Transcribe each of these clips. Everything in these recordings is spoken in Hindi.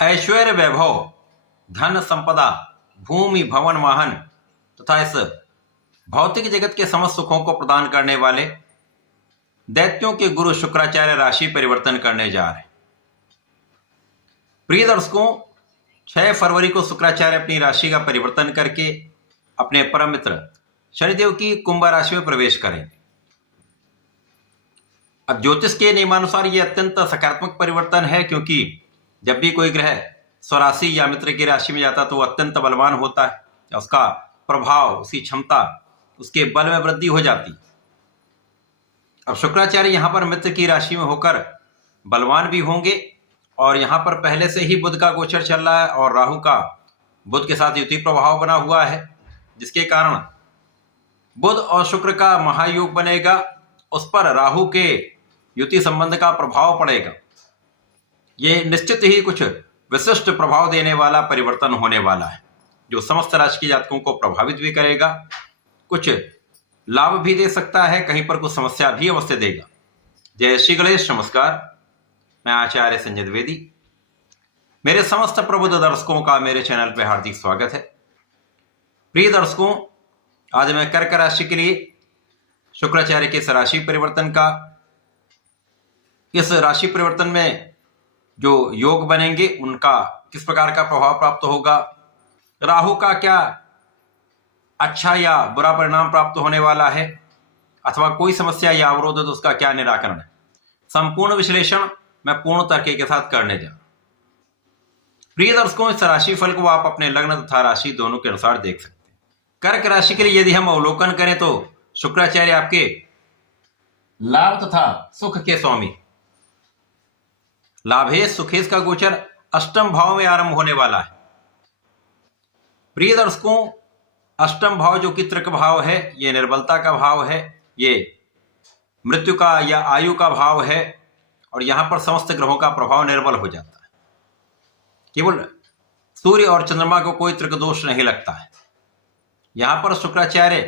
ऐश्वर्य वैभव, धन संपदा, भूमि भवन वाहन तथा इस भौतिक जगत के समस्त सुखों को प्रदान करने वाले दैत्यों के गुरु शुक्राचार्य राशि परिवर्तन करने जा रहे हैं। प्रिय दर्शकों, 6 फरवरी को शुक्राचार्य अपनी राशि का परिवर्तन करके अपने परम मित्र शनिदेव की कुंभ राशि में प्रवेश करेंगे। अब ज्योतिष के नियमानुसार यह अत्यंत सकारात्मक परिवर्तन है, क्योंकि जब भी कोई ग्रह स्वराशि या मित्र की राशि में जाता है तो वो अत्यंत बलवान होता है। उसका प्रभाव, उसकी क्षमता, उसके बल में वृद्धि हो जाती। अब शुक्राचार्य यहाँ पर मित्र की राशि में होकर बलवान भी होंगे और यहाँ पर पहले से ही बुध का गोचर चल रहा है और राहु का बुध के साथ युति प्रभाव बना हुआ है, जिसके कारण बुध और शुक्र का महायोग बनेगा। उस पर राहु के युति संबंध का प्रभाव पड़ेगा। ये निश्चित ही कुछ विशिष्ट प्रभाव देने वाला परिवर्तन होने वाला है, जो समस्त राशि के जातकों को प्रभावित भी करेगा, कुछ लाभ भी दे सकता है, कहीं पर कुछ समस्या भी अवश्य देगा। जय श्री गणेश। नमस्कार, मैं आचार्य संजय द्विवेदी। मेरे समस्त प्रबुद्ध दर्शकों का मेरे चैनल पर हार्दिक स्वागत है। प्रिय दर्शकों, आज मैं कर्क राशि के लिए शुक्राचार्य के इस राशि परिवर्तन का, इस राशि परिवर्तन में जो योग बनेंगे उनका किस प्रकार का प्रभाव प्राप्त होगा, राहु का क्या अच्छा या बुरा परिणाम प्राप्त होने वाला है, अथवा कोई समस्या या अवरोध है तो उसका क्या निराकरण है, संपूर्ण विश्लेषण मैं पूर्ण तर्क के साथ करने जा रहा हूं। प्रिय दर्शकों, इस राशि फल को आप अपने लग्न तथा राशि दोनों के अनुसार देख सकते हैं। कर्क राशि के लिए यदि हम अवलोकन करें तो शुक्राचार्य आपके लाभ तथा सुख के स्वामी, लाभेश सुखेश का गोचर अष्टम भाव में आरंभ होने वाला है। प्रिय दर्शकों, अष्टम भाव जो कि त्रिक भाव है, ये निर्बलता का भाव है, ये मृत्यु का या आयु का भाव है और यहां पर समस्त ग्रहों का प्रभाव निर्बल हो जाता है। केवल सूर्य और चंद्रमा को कोई त्रिक दोष नहीं लगता है। यहां पर शुक्राचार्य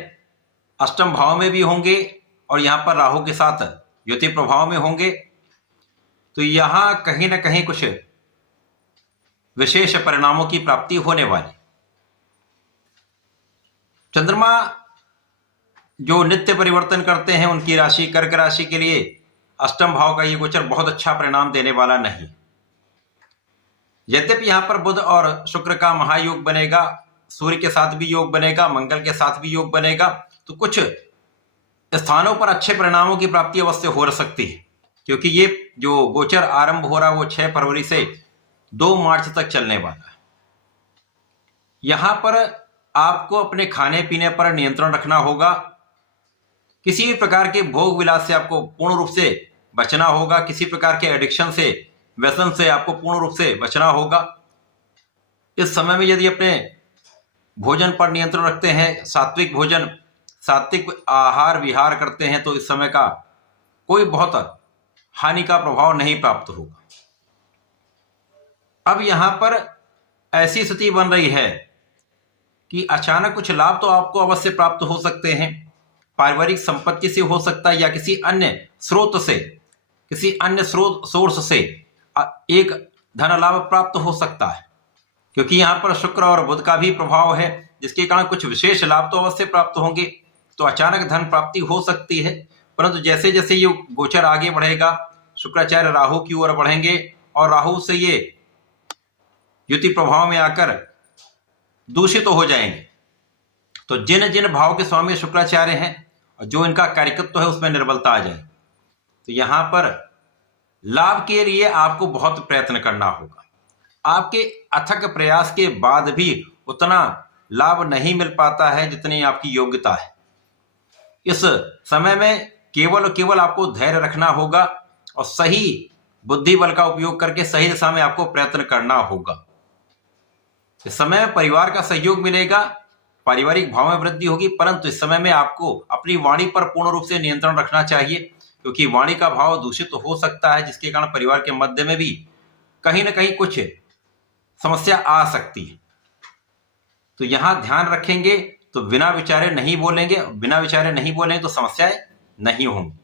अष्टम भाव में भी होंगे और यहां पर राहु के साथ युति प्रभाव में होंगे, तो यहां कहीं ना कहीं कुछ विशेष परिणामों की प्राप्ति होने वाली। चंद्रमा जो नित्य परिवर्तन करते हैं, उनकी राशि कर्क राशि के लिए अष्टम भाव का ये गोचर बहुत अच्छा परिणाम देने वाला नहीं। यद्यपि यहां पर बुध और शुक्र का महायोग बनेगा, सूर्य के साथ भी योग बनेगा, मंगल के साथ भी योग बनेगा, तो कुछ स्थानों पर अच्छे परिणामों की प्राप्ति अवश्य हो सकती है, क्योंकि ये जो गोचर आरंभ हो रहा है वो 6 फरवरी से 2 मार्च तक चलने वाला है। यहां पर आपको अपने खाने पीने पर नियंत्रण रखना होगा। किसी भी प्रकार के भोग विलास से आपको पूर्ण रूप से बचना होगा। किसी प्रकार के एडिक्शन से, व्यसन से आपको पूर्ण रूप से बचना होगा। इस समय में यदि अपने भोजन पर नियंत्रण रखते हैं, सात्विक भोजन, सात्विक आहार विहार करते हैं, तो इस समय का कोई बहुत हानि का प्रभाव नहीं प्राप्त होगा। अब यहां पर ऐसी स्थिति बन रही है कि अचानक कुछ लाभ तो आपको अवश्य प्राप्त हो सकते हैं। पारिवारिक संपत्ति से हो सकता है या किसी अन्य स्रोत से, किसी अन्य सोर्स से एक धन लाभ प्राप्त हो सकता है, क्योंकि यहां पर शुक्र और बुध का भी प्रभाव है, जिसके कारण कुछ विशेष लाभ तो अवश्य प्राप्त होंगे। तो अचानक धन प्राप्ति हो सकती है, परंतु जैसे जैसे ये गोचर आगे बढ़ेगा, शुक्राचार्य राहु की ओर बढ़ेंगे और राहु से ये युति प्रभाव में आकर दूषित हो जाएंगे। तो जिन जिन भाव के स्वामी शुक्राचार्य हैं और जो इनका कार्यकत्व है उसमें निर्बलता आ जाए, तो यहां पर लाभ के लिए आपको बहुत प्रयत्न करना होगा। आपके अथक प्रयास के बाद भी उतना लाभ नहीं मिल पाता है जितनी आपकी योग्यता है। इस समय में केवल आपको धैर्य रखना होगा और सही बुद्धि बल का उपयोग करके सही दिशा में आपको प्रयत्न करना होगा। इस समय में परिवार का सहयोग मिलेगा, पारिवारिक भाव में वृद्धि होगी, परंतु इस समय में आपको अपनी वाणी पर पूर्ण रूप से नियंत्रण रखना चाहिए, क्योंकि वाणी का भाव दूषित हो सकता है, जिसके कारण परिवार के मध्य में भी कहीं ना कहीं कुछ समस्या आ सकती है। तो यहां ध्यान रखेंगे तो बिना विचारे नहीं बोलेंगे, बिना विचारे नहीं बोलेंगे तो समस्याएं नहीं होंगी।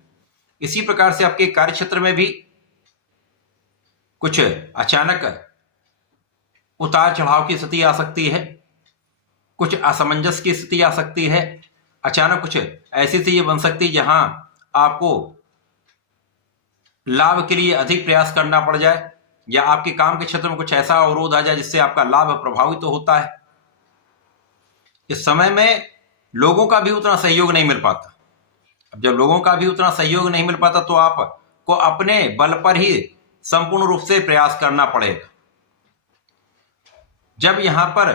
इसी प्रकार से आपके कार्य क्षेत्र में भी कुछ अचानक उतार चढ़ाव की स्थिति आ सकती है, कुछ असमंजस की स्थिति आ सकती है, अचानक कुछ ऐसी चीजें बन सकती है जहां आपको लाभ के लिए अधिक प्रयास करना पड़ जाए, या आपके काम के क्षेत्र में कुछ ऐसा अवरोध आ जाए जिससे आपका लाभ प्रभावित तो होता है। इस समय में लोगों का भी उतना सहयोग नहीं मिल पाता। अब जब लोगों का भी उतना सहयोग नहीं मिल पाता तो आपको अपने बल पर ही संपूर्ण रूप से प्रयास करना पड़ेगा। जब यहां पर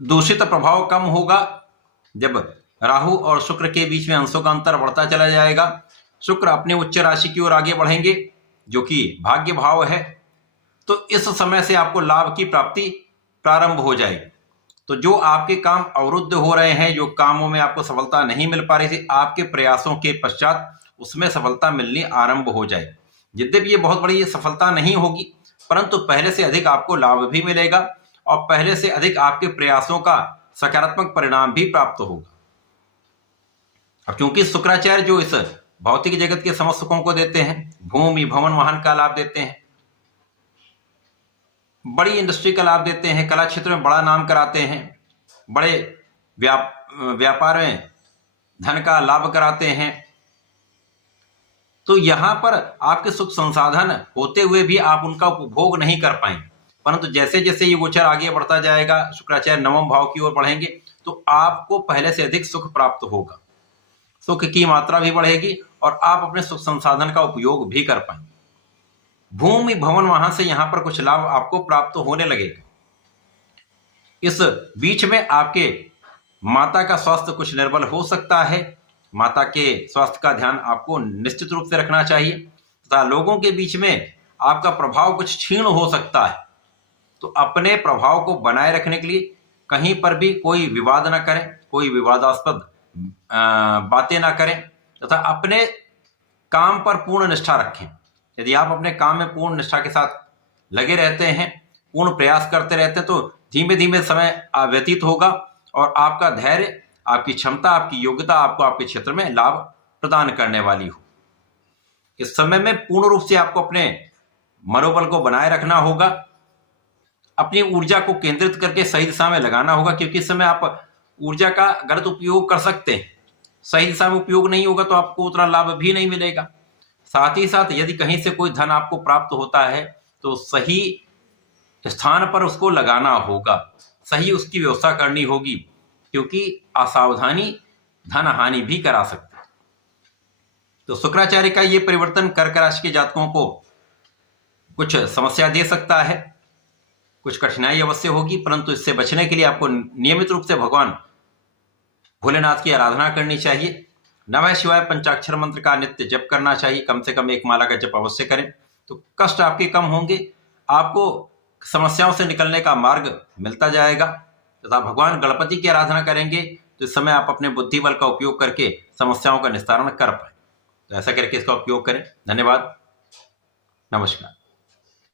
दूषित प्रभाव कम होगा, जब राहु और शुक्र के बीच में अंशों का अंतर बढ़ता चला जाएगा, शुक्र अपने उच्च राशि की ओर आगे बढ़ेंगे जो कि भाग्य भाव है, तो इस समय से आपको लाभ की प्राप्ति प्रारंभ हो जाएगी। तो जो आपके काम अवरुद्ध हो रहे हैं, जो कामों में आपको सफलता नहीं मिल पा रही थी, आपके प्रयासों के पश्चात उसमें सफलता मिलनी आरंभ हो जाए। यद्यपि ये बहुत बड़ी सफलता नहीं होगी, परंतु पहले से अधिक आपको लाभ भी मिलेगा और पहले से अधिक आपके प्रयासों का सकारात्मक परिणाम भी प्राप्त होगा। अब क्योंकि शुक्राचार्य जो इस भौतिक जगत के समस्त सुखों को देते हैं, भूमि भवन वाहन का लाभ देते हैं, बड़ी इंडस्ट्री का लाभ देते हैं, कला क्षेत्र में बड़ा नाम कराते हैं, बड़े व्यापार में धन का लाभ कराते हैं, तो यहां पर आपके सुख संसाधन होते हुए भी आप उनका उपभोग नहीं कर पाएंगे। परंतु जैसे जैसे ये गोचर आगे बढ़ता जाएगा, शुक्राचार्य नवम भाव की ओर बढ़ेंगे, तो आपको पहले से अधिक सुख प्राप्त होगा, सुख की मात्रा भी बढ़ेगी और आप अपने सुख संसाधन का उपयोग भी कर पाएंगे। भूमि भवन वाहन से यहां पर कुछ लाभ आपको प्राप्त होने लगेगा। इस बीच में आपके माता का स्वास्थ्य कुछ निर्बल हो सकता है, माता के स्वास्थ्य का ध्यान आपको निश्चित रूप से रखना चाहिए, तथा लोगों के बीच में आपका प्रभाव कुछ क्षीण हो सकता है। तो अपने प्रभाव को बनाए रखने के लिए कहीं पर भी कोई विवाद ना करें, कोई विवादास्पद बातें ना करें, तथा अपने काम पर पूर्ण निष्ठा रखें। यदि आप अपने काम में पूर्ण निष्ठा के साथ लगे रहते हैं, पूर्ण प्रयास करते रहते हैं, तो धीमे धीमे समय व्यतीत होगा और आपका धैर्य, आपकी क्षमता, आपकी योग्यता आपको आपके क्षेत्र में लाभ प्रदान करने वाली हो। इस समय में पूर्ण रूप से आपको अपने मनोबल को बनाए रखना होगा, अपनी ऊर्जा को केंद्रित करके सही दिशा में लगाना होगा, क्योंकि इस समय आप ऊर्जा का गलत उपयोग कर सकते हैं। सही दिशा में उपयोग नहीं होगा तो आपको उतना लाभ भी नहीं मिलेगा। साथ ही साथ यदि कहीं से कोई धन आपको प्राप्त होता है तो सही स्थान पर उसको लगाना होगा, सही उसकी व्यवस्था करनी होगी, क्योंकि असावधानी धन हानि भी करा सकती है। तो शुक्राचार्य का ये परिवर्तन कर्क राशि के जातकों को कुछ समस्या दे सकता है, कुछ कठिनाई अवश्य होगी, परंतु इससे बचने के लिए आपको नियमित रूप से भगवान भोलेनाथ की आराधना करनी चाहिए। नमः शिवाय पंचाक्षर मंत्र का नित्य जप करना चाहिए, कम से कम एक माला का जप अवश्य करें, तो कष्ट आपके कम होंगे, आपको समस्याओं से निकलने का मार्ग मिलता जाएगा। तथा भगवान गणपति की आराधना करेंगे तो इस समय आप अपने बुद्धि बल का उपयोग करके समस्याओं का निस्तारण कर पाए। तो ऐसा करके इसका उपयोग करें। धन्यवाद, नमस्कार।